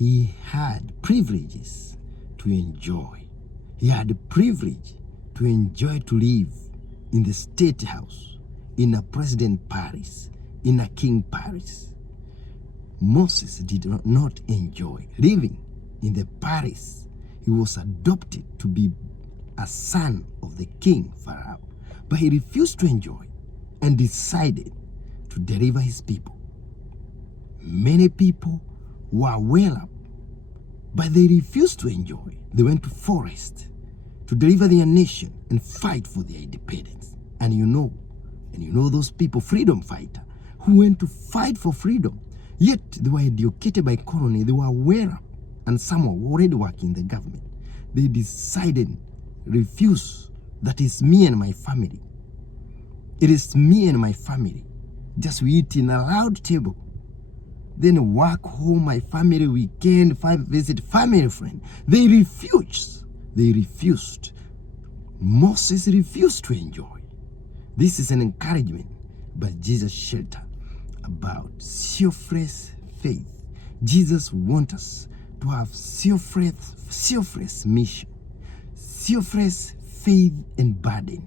he had privileges to enjoy. He had the privilege to enjoy to live in the state house, in a president palace, in a king palace. Moses did not enjoy living in the palace. He was adopted to be a son of the king Pharaoh, but he refused to enjoy and decided to deliver his people. Many people were well up, but they refused to enjoy. They went to forest to deliver their nation and fight for their independence. And you know those people, freedom fighters, who went to fight for freedom, yet they were educated by colony, they were well up, and some were already working in the government. They decided, refuse, that is me and my family. It is me and my family. Just we eat in a loud table. Then work home, my family, weekend, visit family, friend. They refused. They refused. Moses refused to enjoy. This is an encouragement by Jesus shelter about selfless faith. Jesus wants us to have selfless mission, selfless faith and burden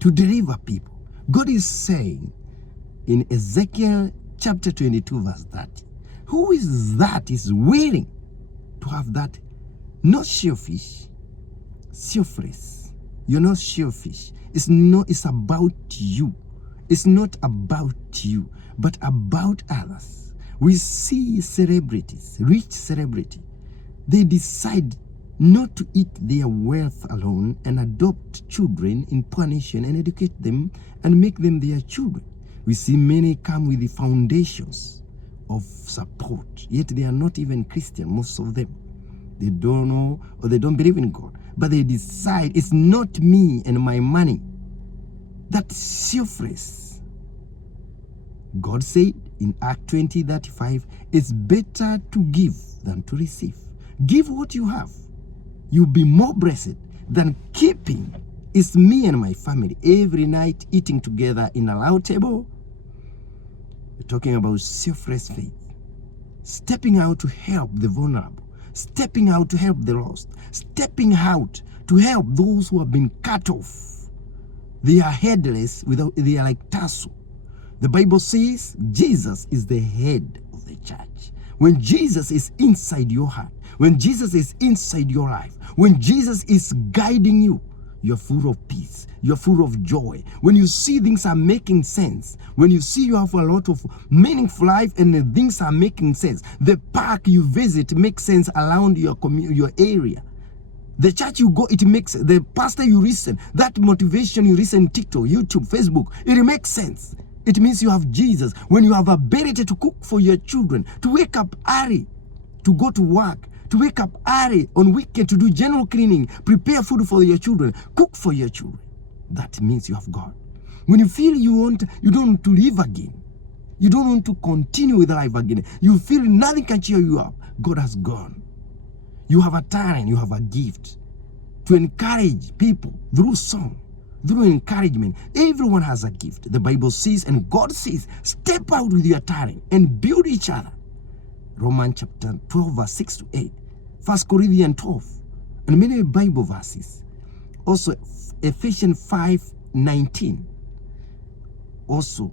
to deliver people. God is saying in Ezekiel chapter 22 verse 30, who is that is willing to have that? Not selfish, selfless. You're not selfish. It's about you. It's not about you, but about others. We see celebrities, rich celebrity. They decide not to eat their wealth alone and adopt children in poor nation and educate them and make them their children. We see many come with the foundations of support, yet they are not even Christian, most of them. They don't know or they don't believe in God, but they decide it's not me and my money. That's selfless. God said in Act 20:35, it's better to give than to receive. Give what you have. You'll be more blessed than keeping. It's me and my family every night eating together in a loud table. We're talking about selfless faith. Stepping out to help the vulnerable. Stepping out to help the lost. Stepping out to help those who have been cut off. They are headless, they are like tassel. The Bible says Jesus is the head of the church. When Jesus is inside your heart, when Jesus is inside your life, when Jesus is guiding you, you're full of peace, you're full of joy. When you see things are making sense, when you see you have a lot of meaningful life and the things are making sense, the park you visit makes sense around your community, your area. The church you go, it makes, the pastor you listen, that motivation you listen, TikTok, YouTube, Facebook, it makes sense. It means you have Jesus. When you have ability to cook for your children, to wake up early, to go to work, to wake up early on weekend, to do general cleaning, prepare food for your children, cook for your children. That means you have God. When you feel you don't want to live again, you don't want to continue with life again, you feel nothing can cheer you up, God has gone. You have a talent, you have a gift to encourage people through song, through encouragement. Everyone has a gift. The Bible says and God says, step out with your talent and build each other. Romans chapter 12 verse 6 to 8. 1 Corinthians 12. And many Bible verses. Also Ephesians 5:19. Also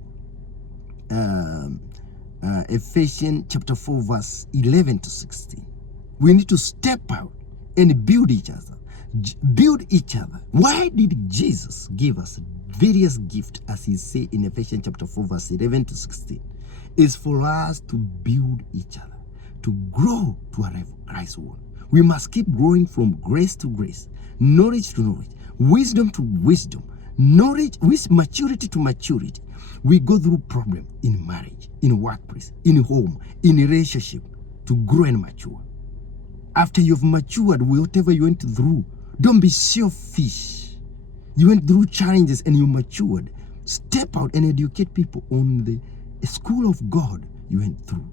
Ephesians chapter 4 verse 11 to 16. We need to step out and build each other. Build each other. Why did Jesus give us various gifts, as he said in Ephesians chapter 4 verse 11 to 16? It's for us to build each other, to grow to a level Christ wants. We must keep growing from grace to grace, knowledge to knowledge, wisdom to wisdom, knowledge with maturity to maturity. We go through problems in marriage, in workplace, in home, in relationship, to grow and mature. After you've matured, whatever you went through, don't be selfish. You went through challenges and you matured. Step out and educate people on the school of God you went through.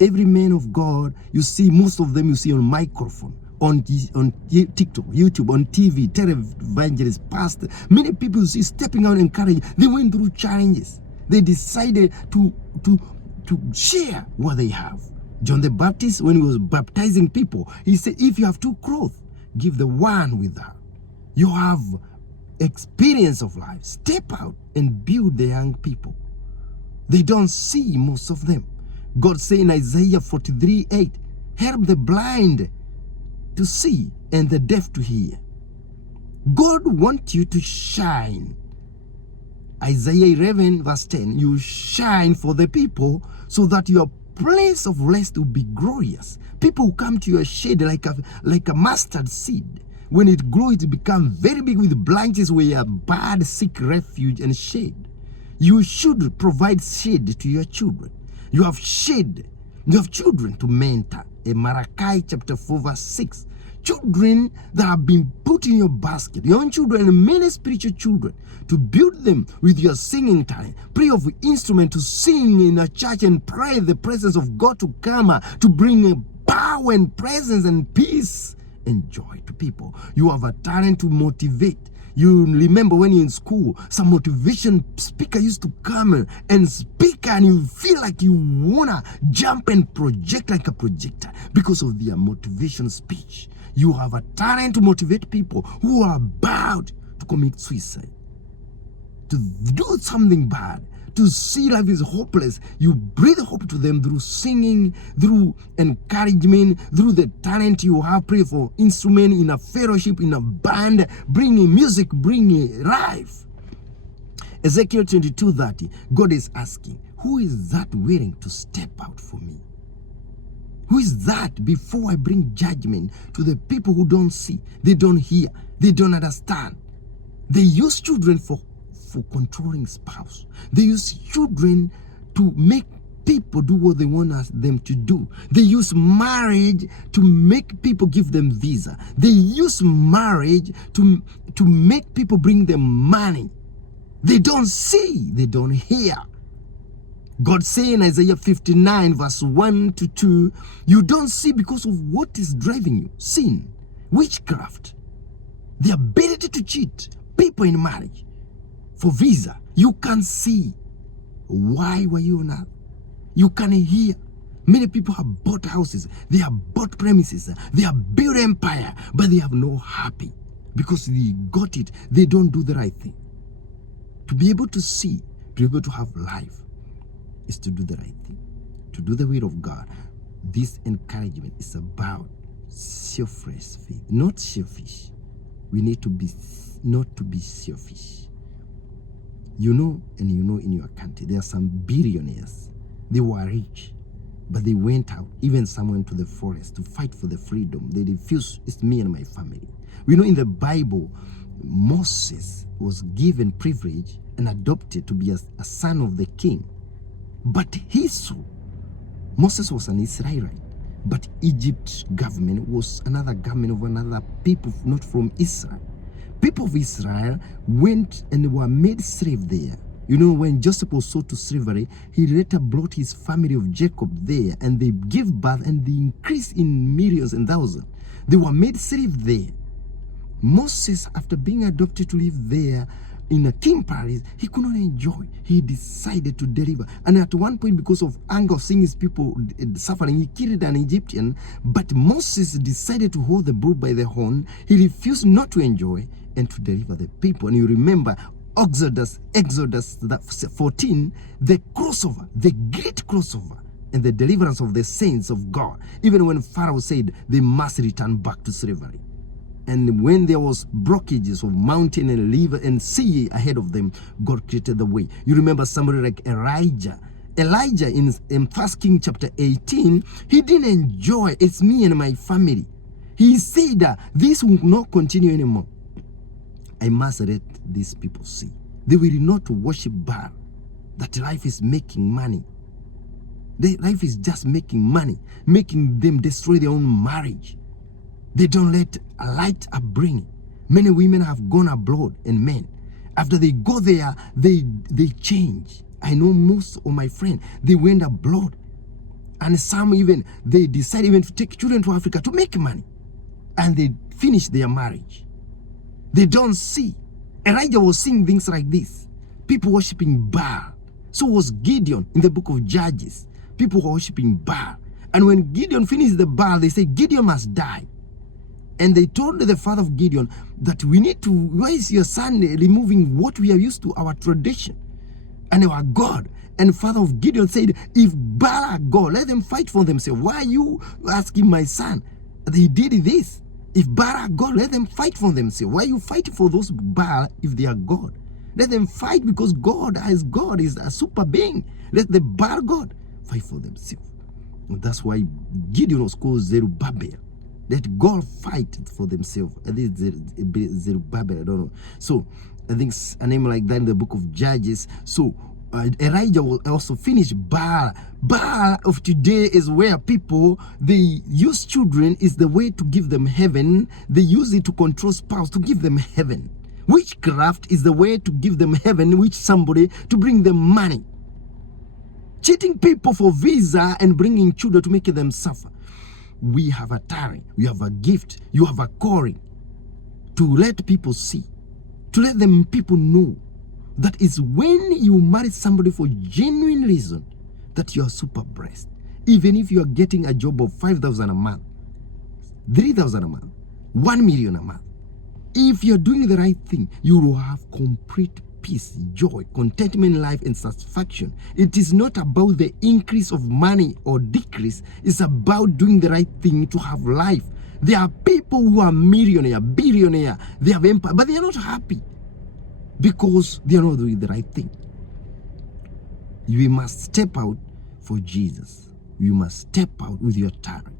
Every man of God, you see, most of them you see on microphone, on TikTok, YouTube, on TV, televangelist, pastor. Many people you see stepping out and encouraging. They went through challenges. They decided to share what they have. John the Baptist, when he was baptizing people, he said, if you have 2 clothes, give the one without. You have experience of life. Step out and build the young people. They don't see, most of them. God said in Isaiah 43:8, help the blind to see and the deaf to hear. God wants you to shine. Isaiah 11 verse 10, you shine for the people so that your place of rest will be glorious. People will come to your shade like a mustard seed. When it grows, it becomes very big with branches where birds seek refuge and shade. You should provide shade to your children. You have shade. You have children to mentor. In Malachi chapter 4 verse 6. Children that have been put in your basket, young children and many spiritual children, to build them with your singing talent. Pray of instrument to sing in a church and pray the presence of God to come, to bring power and presence and peace and joy to people. You have a talent to motivate. You remember when you're in school, some motivation speaker used to come and speak, and you feel like you wanna jump and project like a projector because of their motivation speech. You have a talent to motivate people who are about to commit suicide, to do something bad, to see life is hopeless. You breathe hope to them through singing, through encouragement, through the talent you have. Pray for instrument in a fellowship, in a band, bringing music, bringing life. Ezekiel 22:30, God is asking, who is that willing to step out for me? Who is that before I bring judgment to the people who don't see, they don't hear, they don't understand? They use children for controlling spouse. They use children to make people do what they want them to do. They use marriage to make people give them visa. They use marriage to make people bring them money. They don't see, they don't hear. God saying in Isaiah 59 verse 1-2, you don't see because of what is driving you. Sin, witchcraft, the ability to cheat people in marriage for visa. You can see. Why were you on earth? You can hear. Many people have bought houses, they have bought premises, they have built empire, but they have no happy because they got it. They don't do the right thing. To be able to see, to be able to have life, is to do the right thing, to do the will of God. This encouragement is about selfless faith, not selfish. We need to be not to be selfish. You know, and you know in your country, there are some billionaires. They were rich, but they went out, even some went to the forest to fight for the freedom. They refused, it's me and my family. We know in the Bible, Moses was given privilege and adopted to be a son of the king. But Moses was an Israelite, but Egypt's government was another government of another people, not from Israel. People of Israel went and were made slave there. You know, when Joseph was sold to slavery, he later brought his family of Jacob there, and they gave birth and they increased in millions and thousands. They were made slave there. Moses, after being adopted to live there in a king palace, he could not enjoy. He decided to deliver. And at one point, because of anger of seeing his people suffering, he killed an Egyptian. But Moses decided to hold the bull by the horn. He refused not to enjoy and to deliver the people. And you remember Exodus 14, the crossover, the great crossover, and the deliverance of the saints of God. Even when Pharaoh said they must return back to slavery. And when there was blockages of mountain and river and sea ahead of them, God created the way. You remember somebody like Elijah. Elijah in 1 Kings chapter 18, he didn't enjoy, it's me and my family. He said that this will not continue anymore. I must let these people see. They will not worship Baal. That life is making money. Life is just making money, making them destroy their own marriage. They don't let a light upbringing. Many women have gone abroad, and men, after they go there, they change. I know most of my friends, they went abroad, and some even, they decide even to take children to Africa to make money, and they finish their marriage. They don't see. Elijah was seeing things like this. People worshiping Baal. So was Gideon in the book of Judges. People were worshiping Baal. And when Gideon finished the Baal, they said, Gideon must die. And they told the father of Gideon that we need to, why is your son removing what we are used to, our tradition and our God? And father of Gideon said, if Baal are God, let them fight for themselves. Why are you asking my son? He did this. If Baal are God, let them fight for themselves. Why are you fighting for those Baal if they are God? Let them fight, because God is a super being. Let the Baal God fight for themselves. And that's why Gideon was called Zerubbabel. Let God fight for themselves. I think Zerubbabel, I don't know. So I think a name like that in the book of Judges. So Elijah will also finish Baal. Baal of today is where people, they use children is the way to give them heaven. They use it to control spouse to give them heaven. Witchcraft is the way to give them heaven, which somebody to bring them money. Cheating people for visa and bringing children to make them suffer. We have a talent, we have a gift, you have a calling to let people see, to let them people know that is when you marry somebody for genuine reason that you are super blessed. Even if you are getting a job of 5,000 a month, 3,000 a month, 1 million a month, if you're doing the right thing, you will have complete peace, joy, contentment in life, and satisfaction. It is not about the increase of money or decrease. It's about doing the right thing to have life. There are people who are millionaire, billionaire, they have empire, but they are not happy because they are not doing the right thing. You must step out for Jesus. You must step out with your talent.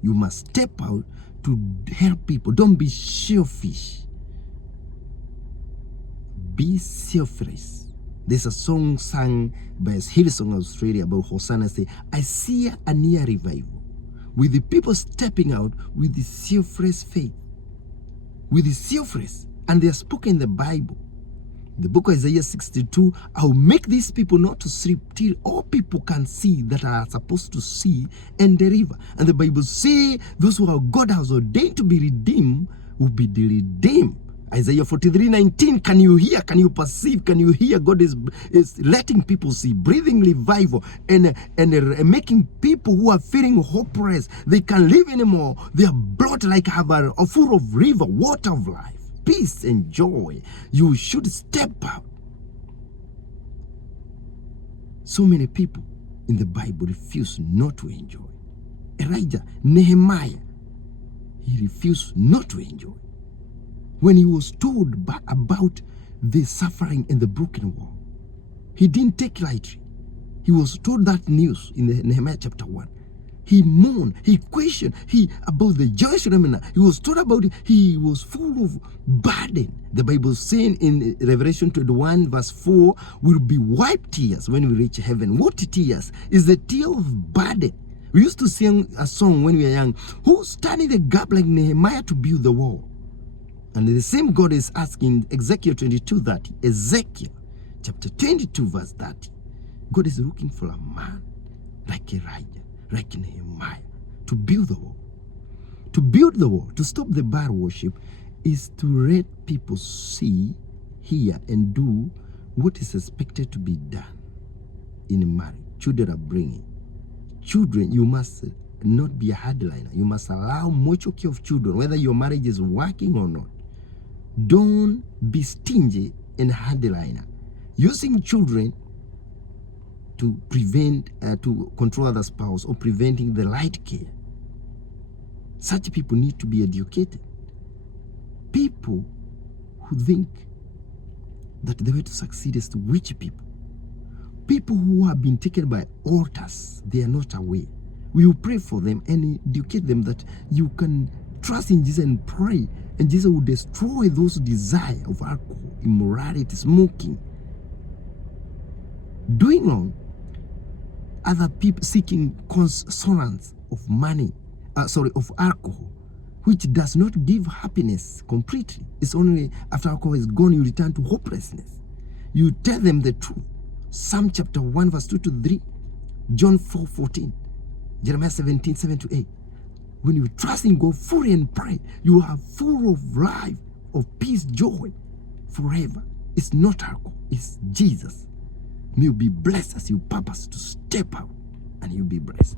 You must step out to help people. Don't be selfish. Be selfless. There's a song sung by a Hillsong Australia about Hosanna. Say, I see a near revival with the people stepping out with the selfless faith, with the selfless, and they are spoken in the Bible. The book of Isaiah 62, I'll make these people not to sleep till all people can see that are supposed to see and deliver. And the Bible says those who are God has ordained to be redeemed will be redeemed. Isaiah 43:19, can you hear, can you perceive, can you hear? God is letting people see, breathing revival, and making people who are feeling hopeless, they can't live anymore. They are brought like have a full of river, water of life, peace and joy. You should step out. So many people in the Bible refuse not to enjoy. Elijah, Nehemiah, he refused not to enjoy. When he was told about the suffering and the broken wall, he didn't take lightly. He was told that news in the Nehemiah chapter 1. He mourned, he questioned, about the Jewish remnant. He was told about it. He was full of burden. The Bible is saying in Revelation 21 verse 4, will be wiped tears when we reach heaven. What tears? Is the tear of burden. We used to sing a song when we were young. Who studied the gap like Nehemiah to build the wall? And the same God is asking Ezekiel 22:30. Ezekiel chapter 22 verse 30. God is looking for a man like Elijah, like Nehemiah, to build the wall. To build the wall, to stop the Baal worship, is to let people see, hear, and do what is expected to be done in marriage. Children are bringing. Children, you must not be a hardliner. You must allow mutual care of children, whether your marriage is working or not. Don't be stingy and hardliner. Using children to prevent, to control other spouse, or preventing the right care. Such people need to be educated. People who think that the way to succeed is to reach people. People who have been taken by altars, they are not aware. We will pray for them and educate them that you can trust in Jesus and pray, and Jesus will destroy those desires of alcohol, immorality, smoking, doing wrong, other people seeking consolence of money, of alcohol, which does not give happiness completely. It's only after alcohol is gone, you return to hopelessness. You tell them the truth. Psalm chapter 1 verse 2 to 3, John 4:14, Jeremiah 17:7-8. When you trust in God fully and pray, you are full of life, of peace, joy, forever. It's not alcohol, it's Jesus. May you be blessed as you purpose to step out, and you'll be blessed.